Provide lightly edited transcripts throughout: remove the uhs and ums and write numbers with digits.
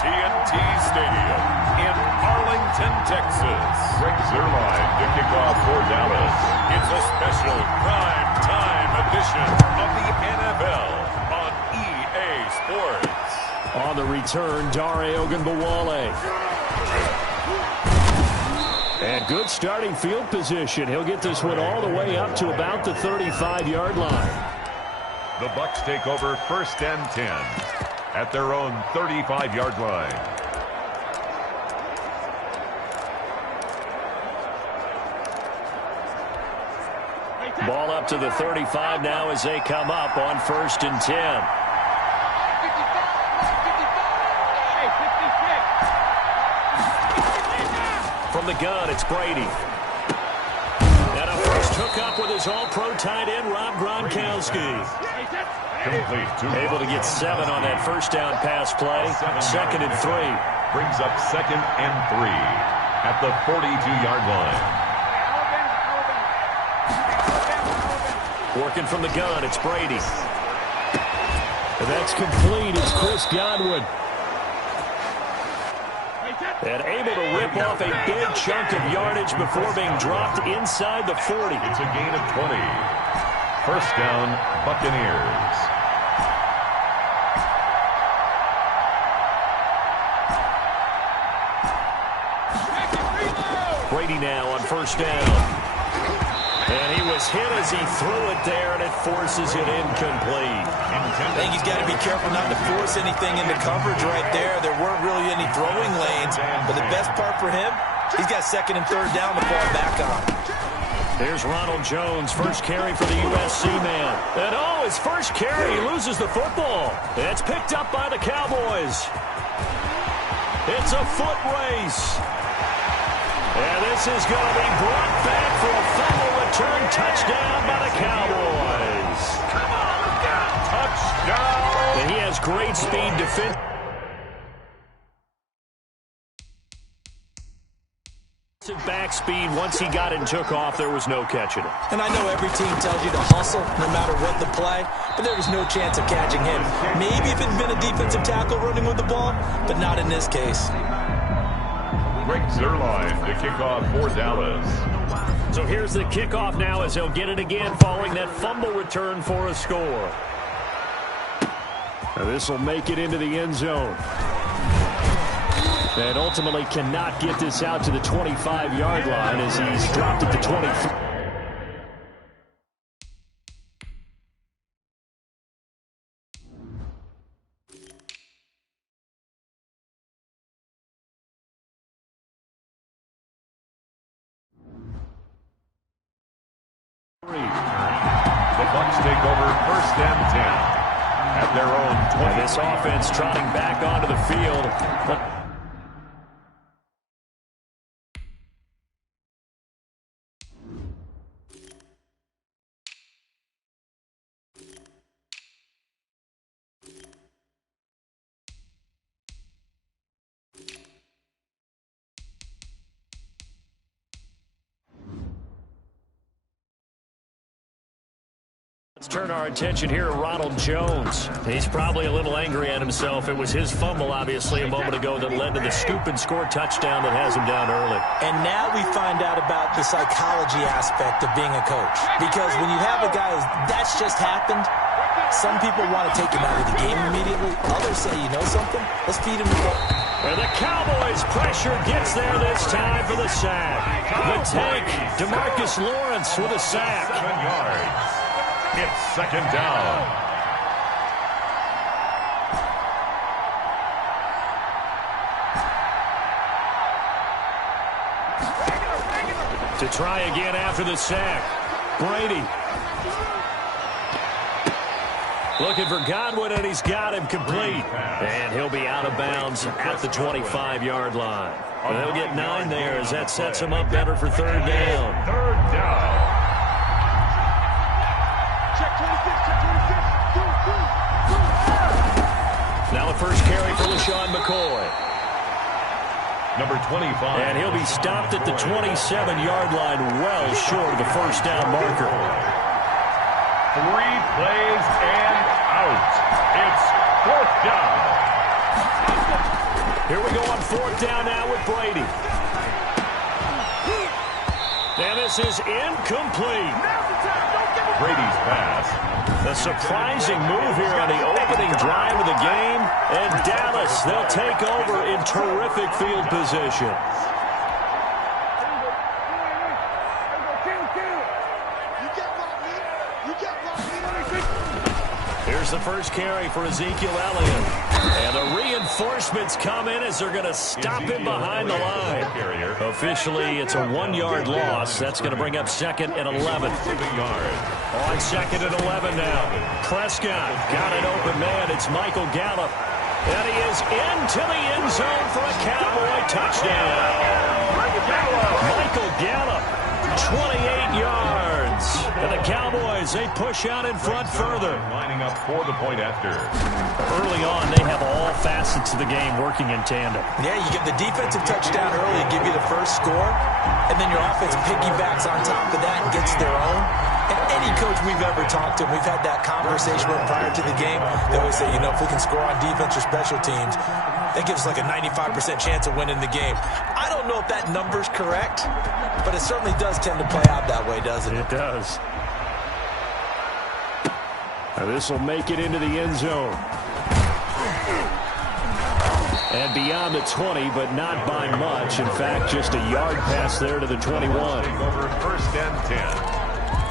TNT Stadium in Arlington, Texas. Greg Zuerlein to kick off for Dallas. It's a special prime time edition of the NFL on EA Sports. On the return, Dare Ogunbowale. And good starting field position. He'll get this one all the way up to about the 35-yard line. The Bucs take over 1st and 10 at their own 35-yard line. Ball up to the 35 now as they come up on 1st and 10. From the gun, it's Brady. And a first hookup with his all-pro tight end, Rob Gronkowski. Complete to Able to get 7 on that first down pass play. 2nd and 3. Brings up 2nd and 3 at the 42-yard line. Working from the gun, it's Brady. And that's complete. It's Chris Godwin. And able to rip off a big chunk of yardage before being dropped inside the 40. It's a gain of 20. First down, Buccaneers. Brady now on 1st down. And he was hit as he threw it there, and it forces it incomplete. I think he's got to be careful not to force anything into coverage right there. There weren't really any throwing lanes, but the best part for him, he's got 2nd and 3rd down to fall back on. There's Ronald Jones, first carry for the USC man. And oh, his first carry, he loses the football. It's picked up by the Cowboys. It's a foot race. And this is going to be brought back for a fumble return touchdown by the Cowboys. Come on, touchdown! And he has great speed defense. Back speed. Once he got it and took off, there was no catching it. And I know every team tells you to hustle no matter what the play, but there was no chance of catching him. Maybe if it had been a defensive tackle running with the ball, but not in this case. Greg Zuerlein to kick off for Dallas. So here's the kickoff now as they'll get it again following that fumble return for a score. Now this will make it into the end zone. And ultimately cannot get this out to the 25-yard line as he's dropped at the 23. The Bucs take over 1st and 10 at their own 20. And this offense trotting back onto the field. Let's turn our attention here to Ronald Jones. He's probably a little angry at himself. It was his fumble, obviously, a moment ago that led to the scoop and score touchdown that has him down early. And now we find out about the psychology aspect of being a coach. Because when you have a guy that's just happened, some people want to take him out of the game immediately. Others say, you know something? Let's feed him the ball. And the Cowboys pressure gets there this time for the sack. The tank, DeMarcus Lawrence with a sack. 7 yards. It's 2nd down. To try again after the sack. Brady. Looking for Godwin, and he's got him complete. And he'll be out of bounds at the 25-yard line. Well, they'll get 9 there as that sets him up better for 3rd down. 3rd down. Now the first carry for LaShawn McCoy. Number 25. And he'll be stopped at the 27-yard line, well short of the first down marker. 3 plays and out. It's 4th down. Here we go on 4th down now with Brady. And this is incomplete. Brady's pass. A surprising move here on the opening drive of the game. And Dallas, they'll take over in terrific field position. Here's the first carry for Ezekiel Elliott. And the reinforcements come in as they're going to stop him behind the line. Officially, it's a 1-yard loss. That's going to bring up 2nd and 11. On 2nd and 11 now. Prescott got an open man. It's Michael Gallup. And he is into the end zone for a Cowboy touchdown. Michael Gallup, 28 yards. And the Cowboys, they push out in front further. Lining up for the point after. Early on, they have all facets of the game working in tandem. Yeah, you get the defensive touchdown early and give you the first score, and then your offense piggybacks on top of that and gets their own. And any coach we've ever talked to, we've had that conversation with prior to the game, they always say, you know, if we can score on defense or special teams, that gives us like a 95% chance of winning the game. I don't know if that number's correct, but it certainly does tend to play out that way, doesn't it? It does. Now this will make it into the end zone. And beyond the 20, but not by much. In fact, just a yard pass there to the 21. Over 1st and 10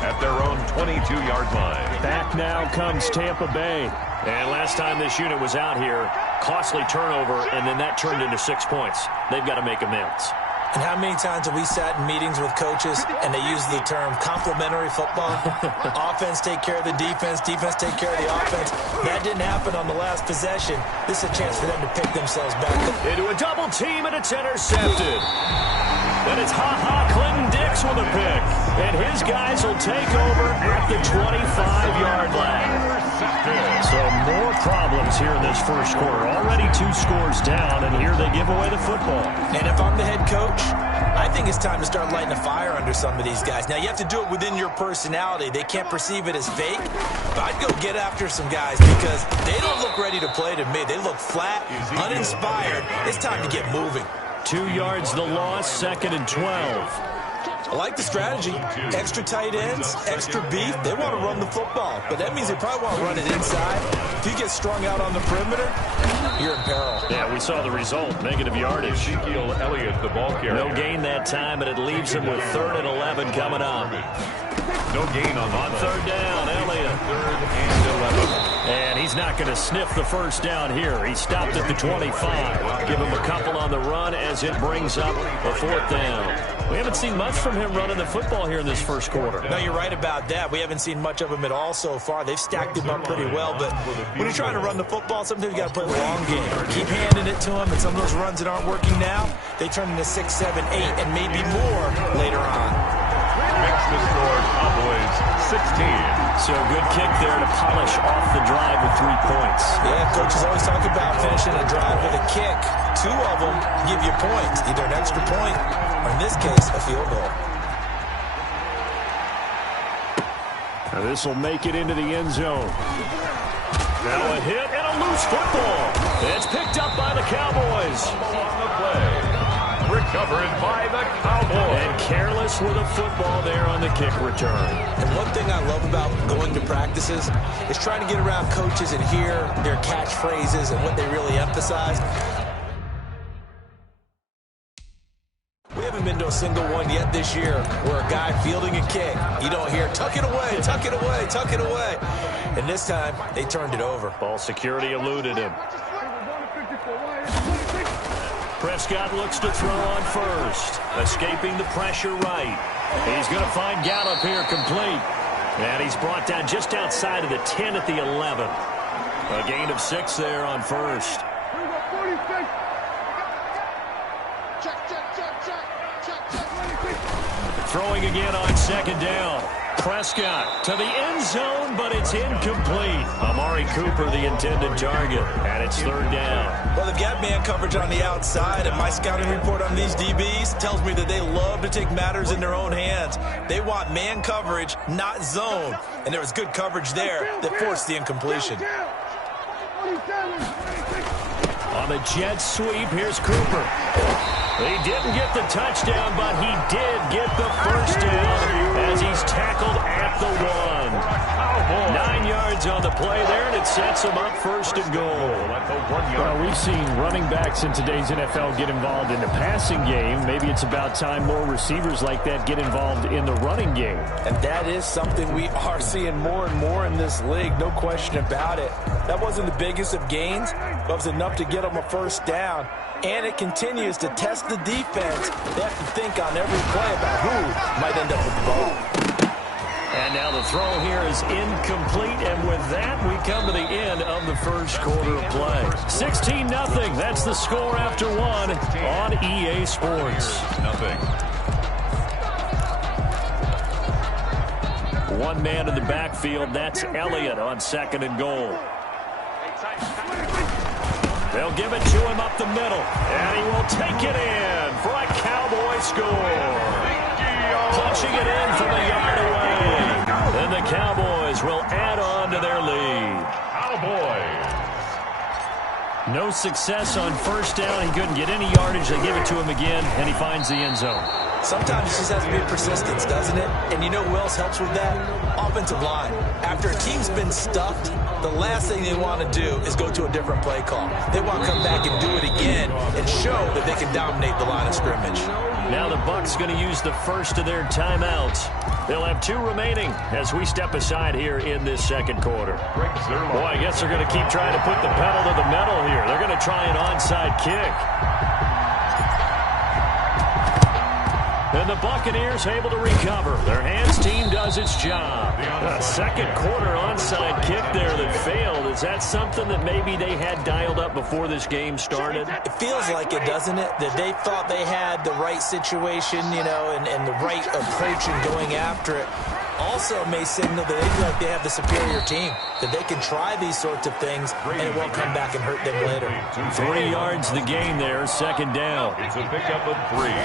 at their own 22-yard line. Back now comes Tampa Bay. And last time this unit was out here, costly turnover, and then that turned into 6 points. They've got to make amends. And how many times have we sat in meetings with coaches and they use the term complementary football? Offense take care of the defense, defense take care of the offense. That didn't happen on the last possession. This is a chance for them to pick themselves back up. Into a double team, and it's intercepted. And it's Clinton Dix with a pick. And his guys will take over at the 25-yard line. So more problems here in this first quarter. Already 2 scores down, and here they give away the football. And if I'm the head coach, I think it's time to start lighting a fire under some of these guys. Now, you have to do it within your personality. They can't perceive it as fake. But I'd go get after some guys because they don't look ready to play to me. They look flat, uninspired. It's time to get moving. 2 yards the loss, 2nd and 12. I like the strategy. Extra tight ends, extra beef. They want to run the football, but that means they probably want to run it inside. If you get strung out on the perimeter, you're in peril. Yeah, we saw the result. Negative yardage. Ezekiel Elliott, the ball carrier. No gain that time, and it leaves him with 3rd and 11 coming up. No gain on 3rd down, Elliott. 3rd and 11. And he's not going to sniff the first down here. He stopped at the 25. Give him a couple on the run as it brings up a 4th down. We haven't seen much from him running the football here in this first quarter. No, you're right about that. We haven't seen much of him at all so far. They've stacked him up pretty well, but when you're trying to run the football, sometimes you got to play the long game. Keep handing it to him, and some of those runs that aren't working now, they turn into 6, 7, 8, and maybe more later on. Makes the score Cowboys 16. So good kick there to polish off the drive with 3 points. Yeah, coaches always talk about finishing a drive with a kick. 2 of them give you points, either an extra point or, in this case, a field goal. Now this will make it into the end zone. Now a hit and a loose football. It's picked up by the Cowboys. On the play. Recovered by the Cowboys. And careless with a football there on the kick return. And one thing I love about going to practices is trying to get around coaches and hear their catchphrases and what they really emphasize. We haven't been to a single one yet this year where a guy fielding a kick, you don't hear, tuck it away, tuck it away, tuck it away. And this time, they turned it over. Ball security eluded him. Prescott looks to throw on first. Escaping the pressure right. He's going to find Gallup here complete. And he's brought down just outside of the 10 at the 11. A gain of 6 there on first. Throwing again on 2nd down. Prescott to the end zone, but it's incomplete. Amari Cooper, the intended target, and it's 3rd down. Well, they've got man coverage on the outside, and my scouting report on these DBs tells me that they love to take matters in their own hands. They want man coverage, not zone, and there was good coverage there that forced the incompletion. On On the jet sweep, here's Cooper. He didn't get the touchdown, but he did get the first down as he's tackled at the 1. 9 yards on the play there, and it sets him up first and goal. Well, we've seen running backs in today's NFL get involved in the passing game. Maybe it's about time more receivers like that get involved in the running game. And that is something we are seeing more and more in this league, no question about it. That wasn't the biggest of gains, but it was enough to get them a first down. And it continues to test the defense. They have to think on every play about who might end up with the ball. And now the throw here is incomplete. And with that, we come to the end of the first quarter of play. 16-0. That's the score after 1 on EA Sports. One man in the backfield. That's Elliott on 2nd and goal. They'll give it to him up the middle, and he will take it in for a Cowboy score. Punching it in from a yard away. Then the Cowboys will add on to their lead. Cowboys. No success on first down. He couldn't get any yardage. They give it to him again, and he finds the end zone. Sometimes it just has to be persistence, doesn't it? And you know who else helps with that? Offensive line. After a team's been stuffed, the last thing they want to do is go to a different play call. They want to come back and do it again and show that they can dominate the line of scrimmage. Now the Bucs going to use the first of their timeouts. They'll have 2 remaining as we step aside here in this second quarter. Boy, I guess they're going to keep trying to put the pedal to the metal here. They're going to try an onside kick. And the Buccaneers able to recover. Their hands team does its job. A second quarter onside kick there that failed. Is that something that maybe they had dialed up before this game started? It feels like it, doesn't it? That they thought they had the right situation, you know, and the right approach in going after it. Also may signal that they feel like they have the superior team, that they can try these sorts of things and it won't come back and hurt them later. 3 yards the gain there, 2nd down. It's a pickup of 3.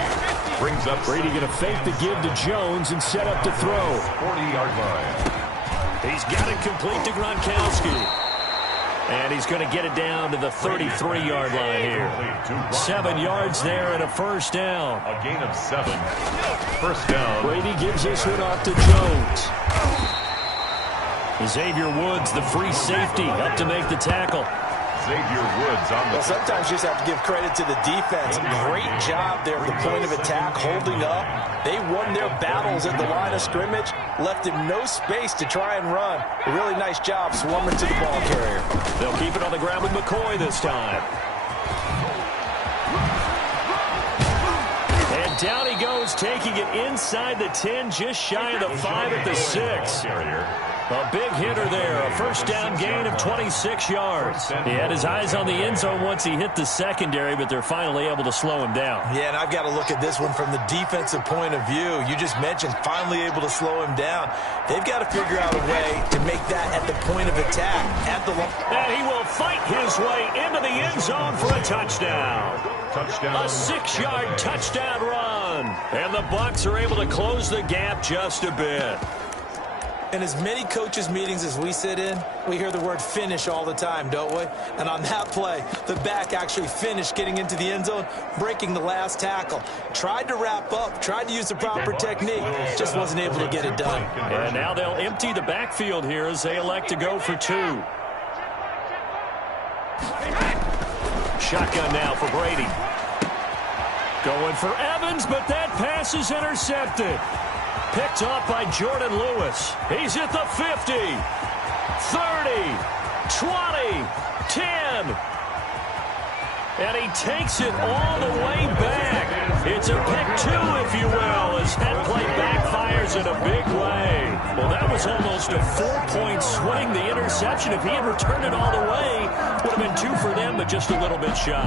Brings up Brady going to fake the give to Jones and set up to throw. 40-yard line. He's got it complete to Gronkowski. And he's going to get it down to the 33-yard line here. 7 yards there and a first down. A gain of 7. First down. Brady gives this one off to Jones. Xavier Woods, the free safety, up to make the tackle. Xavier Woods on the... Well, sometimes you just have to give credit to the defense. Great job there at the point of attack, holding up. They won their battles at the line of scrimmage, left him no space to try and run. A really nice job swarming to the ball carrier. They'll keep it on the ground with McCoy this time. And down he goes, taking it inside the 10, just shy of the 5 at the 6. A big hitter there, a first down gain of 26 yards. He had his eyes on the end zone once he hit the secondary, but they're finally able to slow him down. Yeah, and I've got to look at this one from the defensive point of view. You just mentioned finally able to slow him down. They've got to figure out a way to make that at the point of attack. And he will fight his way into the end zone for a touchdown. Touchdown. A 6-yard touchdown run. And the Bucs are able to close the gap just a bit. In as many coaches' meetings as we sit in, we hear the word finish all the time, don't we? And on that play, the back actually finished getting into the end zone, breaking the last tackle. Tried to wrap up, tried to use the proper technique, just wasn't able to get it done. And now they'll empty the backfield here as they elect to go for 2. Shotgun now for Brady. Going for Evans, but that pass is intercepted. Picked off by Jordan Lewis. He's at the 50, 30, 20, 10. And he takes it all the way back. It's a pick 2, if you will, as that play backfires in a big way. Well, that was almost a 4-point swing. The interception, if he had returned it all the way, would have been 2 for them, but just a little bit shy.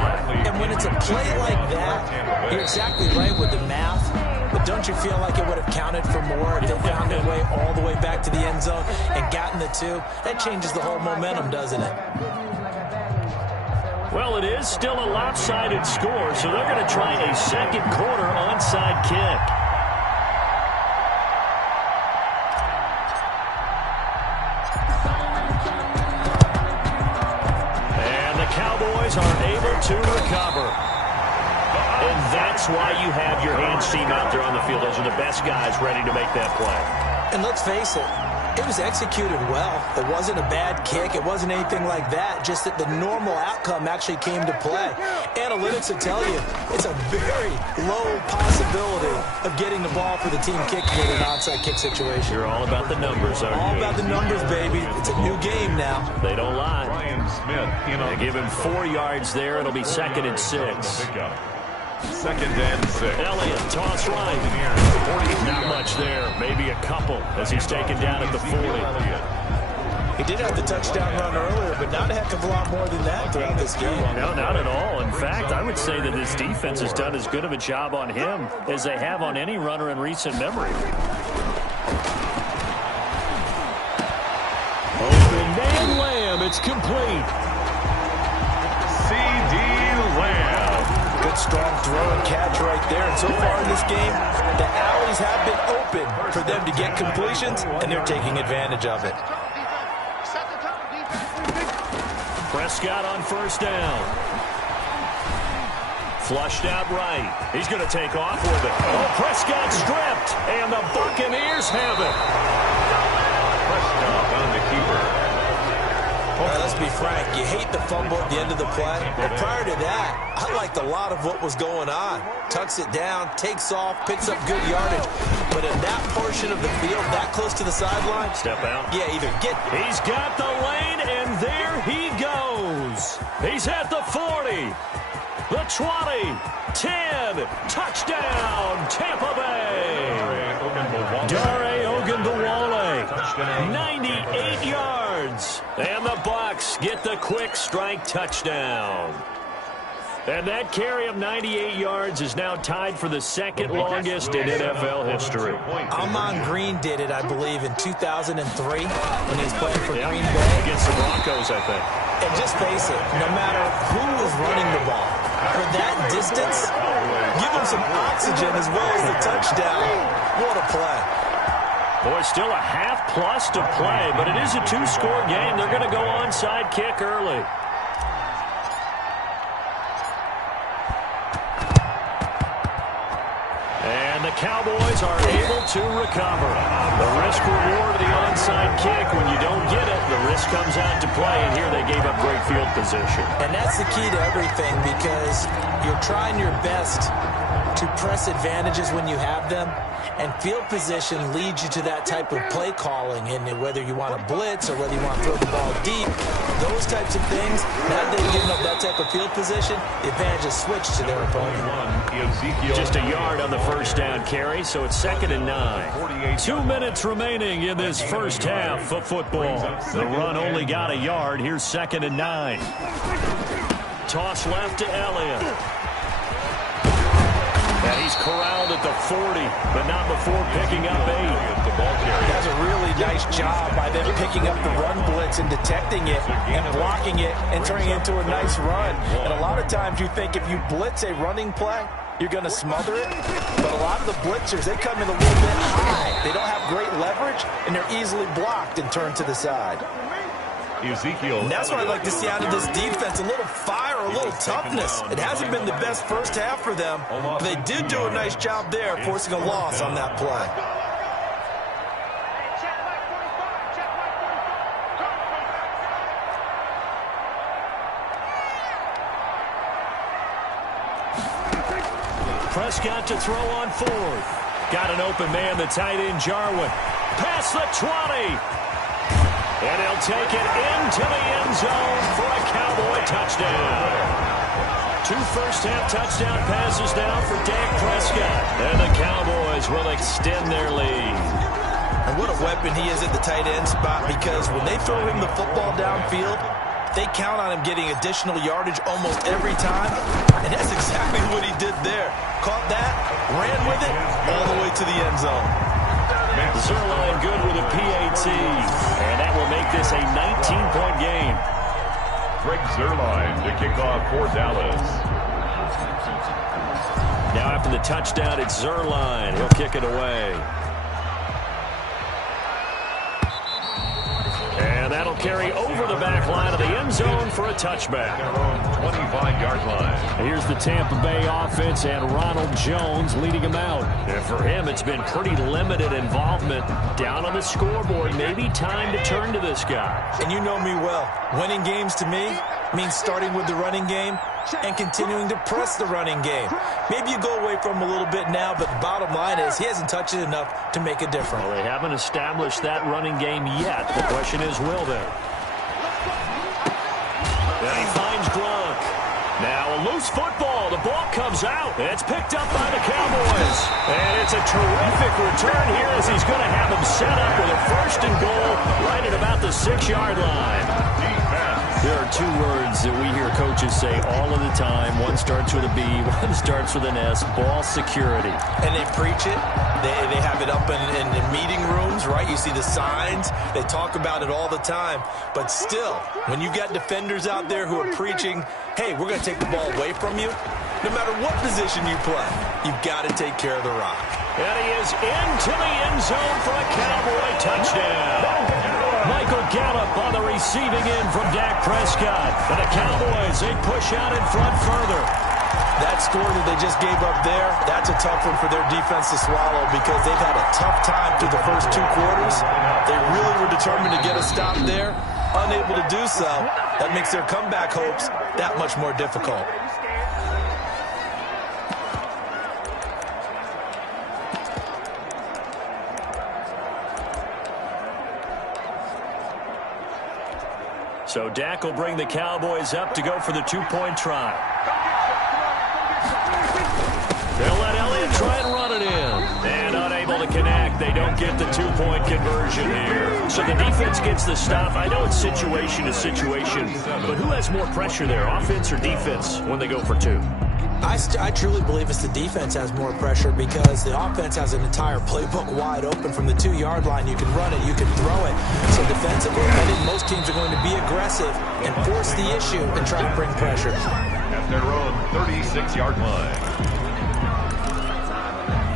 And when it's a play like that, you're exactly right with the math. But don't you feel like it would have counted for more if they found their way all the way back to the end zone and gotten the 2? That changes the whole momentum, doesn't it? Well, it is still a lopsided score, so they're going to try a second quarter onside kick. And the Cowboys are able to recover. And that's why you have your hands team out there on the field. Those are the best guys ready to make that play. And let's face it, it was executed well. It wasn't a bad kick. It wasn't anything like that. Just that the normal outcome actually came to play. Analytics will tell you it's a very low possibility of getting the ball for the team kicking in an onside kick situation. You're all about the numbers, aren't you? All about the numbers, baby. It's a new game now. They don't lie. Ryan Smith, They give him 4 yards there. It'll be 2nd and 6. Second and 6. Elliott, toss right. Not much there. Maybe a couple as he's taken down at the 40. He did have the touchdown run earlier, but not a heck of a lot more than that throughout this game. No, not at all. In fact, I would say that this defense has done as good of a job on him as they have on any runner in recent memory. Open man Lamb. It's complete. C.D. Lamb. Good, strong throw and catch right there. And so far in this game, the alleys have been open for them to get completions, and they're taking advantage of it. Prescott on first down. Flushed out right. He's going to take off with it. Oh, Prescott stripped, and the Buccaneers have it. Prescott on the keeper. Let's be frank, you hate the fumble at the end of the play, but prior to that, I liked a lot of what was going on. Tucks it down, takes off, picks up good yardage, but in that portion of the field, that close to the sideline, step out. Yeah, either get... He's got the lane, and there he goes. He's at the 40, the 20, 10, touchdown, Tampa Bay. Dare Ogunbowale, 98 yards. And the Bucs get the quick strike touchdown. And that carry of 98 yards is now tied for the second longest in NFL history. Amon Green did it, I believe, in 2003 when he was playing for Green Bay. Against the Broncos, I think. And just face it, no matter who is running the ball, for that distance, give him some oxygen as well as the touchdown. What a play. Boy, still a half-plus to play, but it is a two-score game. They're going to go onside kick early. And the Cowboys are able to recover. The risk-reward of the onside kick, when you don't get it, the risk comes out to play, and here they gave up great field position. And that's the key to everything, because you're trying your best to press advantages when you have them, and field position leads you to that type of play calling, and whether you want to blitz or whether you want to throw the ball deep, those types of things, now that they've given up that type of field position, the advantage is switched to their opponent. Just a yard on the first down carry, so it's 2nd and 9. 2 minutes remaining in this first half of football. The run only got a yard. Here's 2nd and 9. Toss left to Elliott. And he's corralled at the 40, but not before picking up 8. That's a really nice job by them picking up the run blitz and detecting it and blocking it and turning it into a nice run. And a lot of times you think if you blitz a running play, you're going to smother it. But a lot of the blitzers, they come in a little bit high. They don't have great leverage, and they're easily blocked and turned to the side. Ezekiel. And that's what I'd like to see out of this defense, a little fire, a little toughness. It hasn't been the best first half for them, but they did do a nice job there, forcing a loss on that play. Prescott to throw on 4th. Got an open man, the tight end Jarwin. Past the 20. And he'll take it into the end zone for a Cowboy touchdown. 2 first-half touchdown passes now for Dak Prescott. And the Cowboys will extend their lead. And what a weapon he is at the tight end spot, because when they throw him the football downfield, they count on him getting additional yardage almost every time. And that's exactly what he did there. Caught that, ran with it, all the way to the end zone. Zerline good with a PAT. And that will make this a 19-point game. Greg Zerline to kick off for Dallas. Now after the touchdown, it's Zerline. He'll kick it away. And that'll carry over the back line of the end zone for a touchback. Their own 25-yard line. Here's the Tampa Bay offense and Ronald Jones leading them out. And for him, it's been pretty limited involvement. Down on the scoreboard, maybe time to turn to this guy. And you know me well. Winning games to me means starting with the running game and continuing to press the running game. Maybe you go away from him a little bit now, but the bottom line is he hasn't touched it enough to make a difference. Well, they haven't established that running game yet. The question is, will they? And he finds Gronk. Now a loose football. The ball comes out. It's picked up by the Cowboys. And it's a terrific return here as he's going to have him set up with a 1st and goal right at about the 6-yard line. There are 2 words that we hear coaches say all of the time. One starts with a B, one starts with an S, ball security. And they preach it. They have it up in meeting rooms, right? You see the signs. They talk about it all the time. But still, when you got defenders out there who are preaching, hey, we're going to take the ball away from you, no matter what position you play, you've got to take care of the rock. And he is into the end zone for a Cowboy touchdown. Michael Gallup on the receiving end from Dak Prescott. And the Cowboys, they push out in front further. That score that they just gave up there, that's a tough one for their defense to swallow because they've had a tough time through the first 2 quarters. They really were determined to get a stop there, unable to do so. That makes their comeback hopes that much more difficult. So Dak will bring the Cowboys up to go for the 2-point try. They'll let Elliott try and run it in. And unable to connect. They don't get the 2-point conversion here. So the defense gets the stop. I know it's situation to situation, but who has more pressure there, offense or defense, when they go for 2? I truly believe it's the defense has more pressure because the offense has an entire playbook wide open from the 2-yard line. You can run it, you can throw it. So defensively, I think most teams are going to be aggressive and force the issue and try to bring pressure. At their own 36-yard line.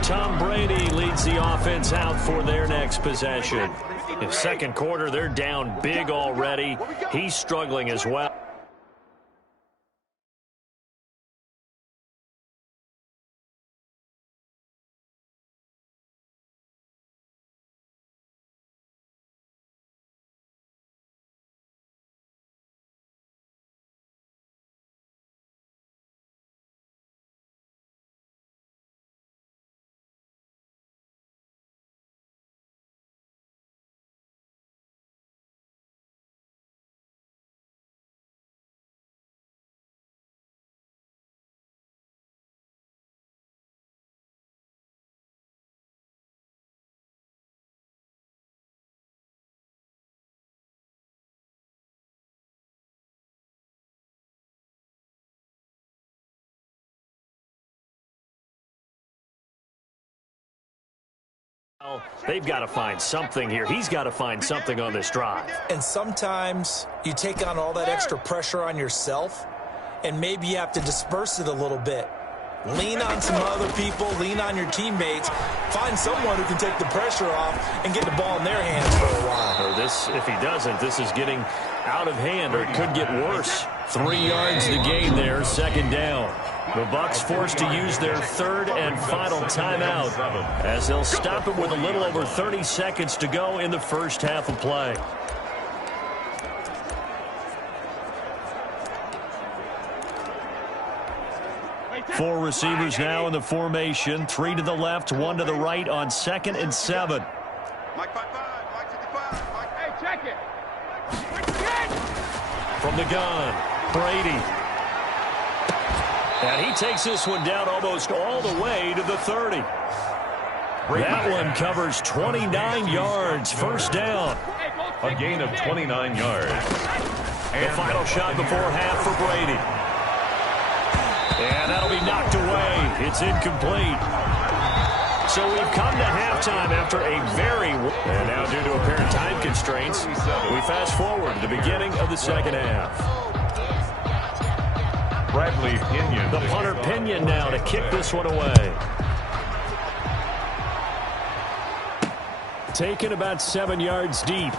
Tom Brady leads the offense out for their next possession. In 2nd quarter, they're down big already. He's struggling as well. They've got to find something here. He's got to find something on this drive. And sometimes you take on all that extra pressure on yourself, and maybe you have to disperse it a little bit. Lean on some other people, lean on your teammates, find someone who can take the pressure off and get the ball in their hands for a while. Or this, if he doesn't, this is getting out of hand, or it could get worse. 3 yards the gain there, 2nd down. The Bucs forced to use their 3rd and final timeout as they'll stop it with a little over 30 seconds to go in the first half of play. Four receivers now in the formation. 3 to the left, 1 to the right on 2nd and 7. Hey, check it. From the gun, Brady. And he takes this one down almost all the way to the 30. That one covers 29 yards, 1st down. A gain of 29 yards. The final shot before half for Brady. And that'll be knocked away. It's incomplete. So we've come to halftime after a and now due to apparent time constraints, we fast forward to the beginning of the 2nd half. Bradley Pinion. The punter Pinion now to kick this one away. Taken about 7 yards deep.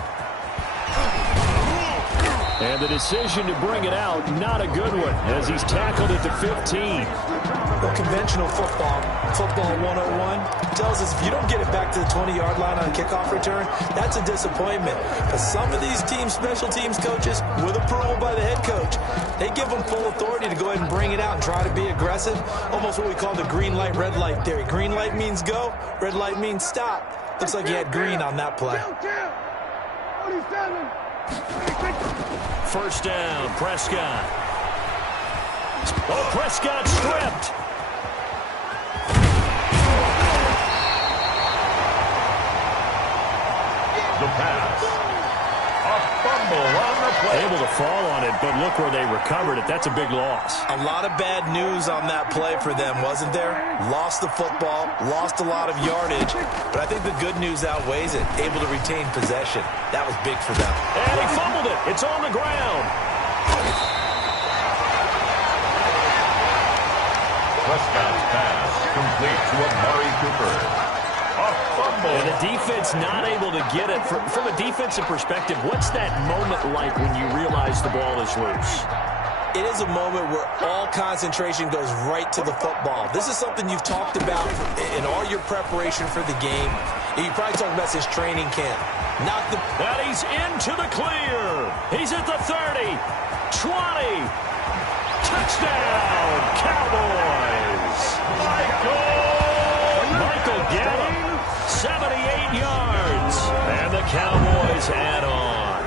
And the decision to bring it out, not a good one, as he's tackled at the 15. Well, conventional football 101, tells us if you don't get it back to the 20-yard line on a kickoff return, that's a disappointment. But some of these special teams coaches, with approval by the head coach, they give them full authority to go ahead and bring it out and try to be aggressive, almost what we call the green light, red light theory. Green light means go, red light means stop. Looks like he had green on that play. First down, Prescott. Oh, Prescott stripped. The pass. A fumble on the play. Able to fall on it, but look where they recovered it. That's a big loss. A lot of bad news on that play for them, wasn't there? Lost the football, lost a lot of yardage, but I think the good news outweighs it. Able to retain possession. That was big for them. And he fumbled it. It's on the ground. Prescott's pass complete to Amari Cooper. A fumble. And the defense not able to get it. From a defensive perspective, what's that moment like when you realize the ball is loose? It is a moment where all concentration goes right to the football. This is something you've talked about in all your preparation for the game. You probably talked about since training camp. And he's into the clear. He's at the 30, 20. Touchdown, Cowboys. Michael Gallup, 78 yards. And the Cowboys add on.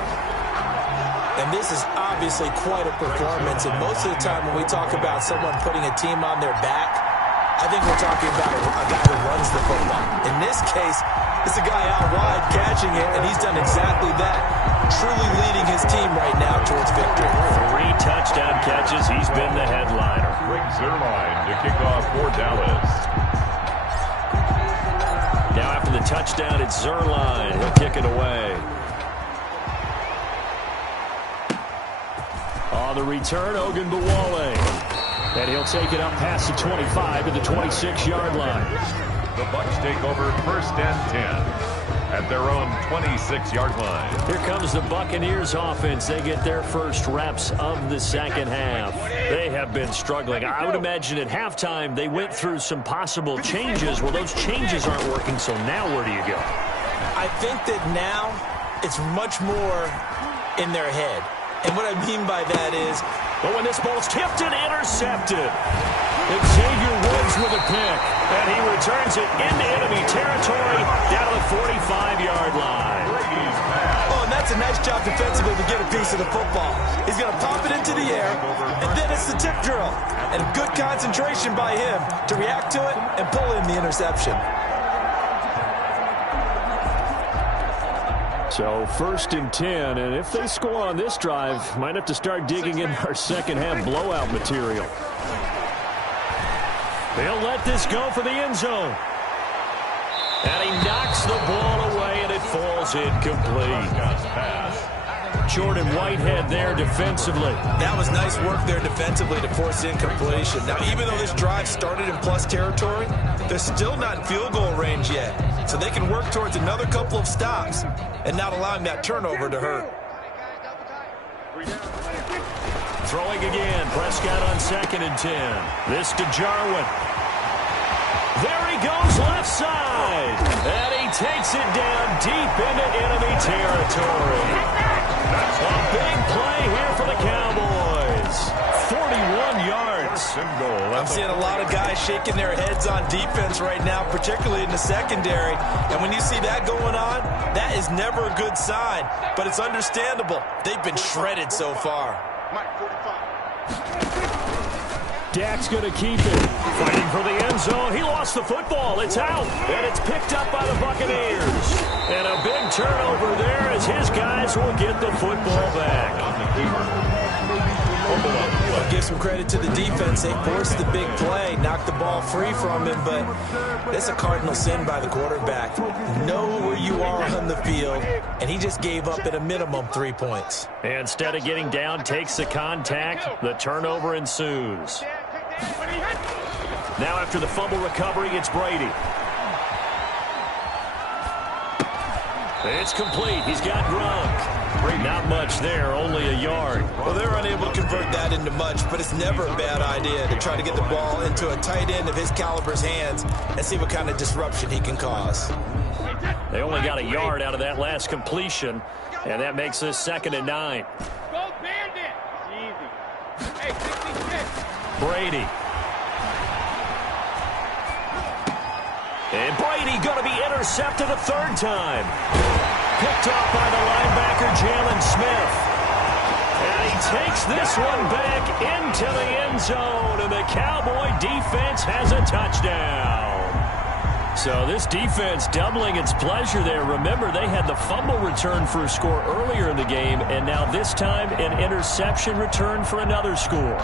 And this is obviously quite a performance. And most of the time when we talk about someone putting a team on their back, I think we're talking about a guy who runs the football. In this case, it's a guy out wide catching it, and he's done exactly that, truly leading his team right now towards victory. 3 touchdown catches. He's been the headliner. Greg Zuerlein to kick off for Dallas. Now after the touchdown, it's Zuerlein. He'll kick it away. On the return, Ogunbowale. And he'll take it up past the 25 to the 26-yard line. The Bucs take over first and 10 at their own 26-yard line. Here comes the Buccaneers offense. They get their first reps of the second half. They have been struggling. I would imagine at halftime they went through some possible changes. Well, those changes aren't working, so now where do you go? I think that now it's much more in their head. And what I mean by that is, but when this ball's tipped and intercepted, Xavier Woods with a pick, and he returns it into enemy territory down to the 45-yard line. Oh, and that's a nice job defensively to get a piece of the football. He's going to pop it into the air, and then it's the tip drill. And good concentration by him to react to it and pull in the interception. So first and 10, and if they score on this drive, might have to start digging in our second half blowout material. They'll let this go for the end zone. And he knocks the ball away, and it falls incomplete. Jordan Whitehead there defensively. That was nice work there defensively to force incompletion. Now, even though this drive started in plus territory, they're still not in field goal range yet. So they can work towards another couple of stops and not allowing that turnover to hurt. Throwing again, Prescott on 2nd and 10. This to Jarwin. There he goes left side. And he takes it down deep into enemy territory. A big play here for the Cowboys. 41 yards. I'm seeing a lot of guys shaking their heads on defense right now, particularly in the secondary. And when you see that going on, that is never a good sign. But it's understandable. They've been shredded so far. Dak's going to keep it. Fighting for the end zone. He lost the football. It's out. And it's picked up by the Buccaneers. And a big turnover there as his guys will get the football back. I'll give some credit to the defense. They forced the big play, knocked the ball free from him, but that's a cardinal sin by the quarterback. Know where you are on the field, and he just gave up at a minimum 3 points. Instead of getting down, takes the contact. The turnover ensues. Now after the fumble recovery, it's Brady. It's complete. He's got Gronk. Not much there, only a yard. Well, they're unable to convert that into much, but it's never a bad idea to try to get the ball into a tight end of his caliber's hands and see what kind of disruption he can cause. They only got a yard out of that last completion, and that makes this 2nd and 9. Go Bandit! Easy. Hey, 66. Brady. And Brady going to be intercepted a 3rd time. Picked off by the linebacker, Jalen Smith. And he takes this one back into the end zone, and the Cowboy defense has a touchdown. So this defense doubling its pleasure there. Remember, they had the fumble return for a score earlier in the game, and now this time an interception return for another score.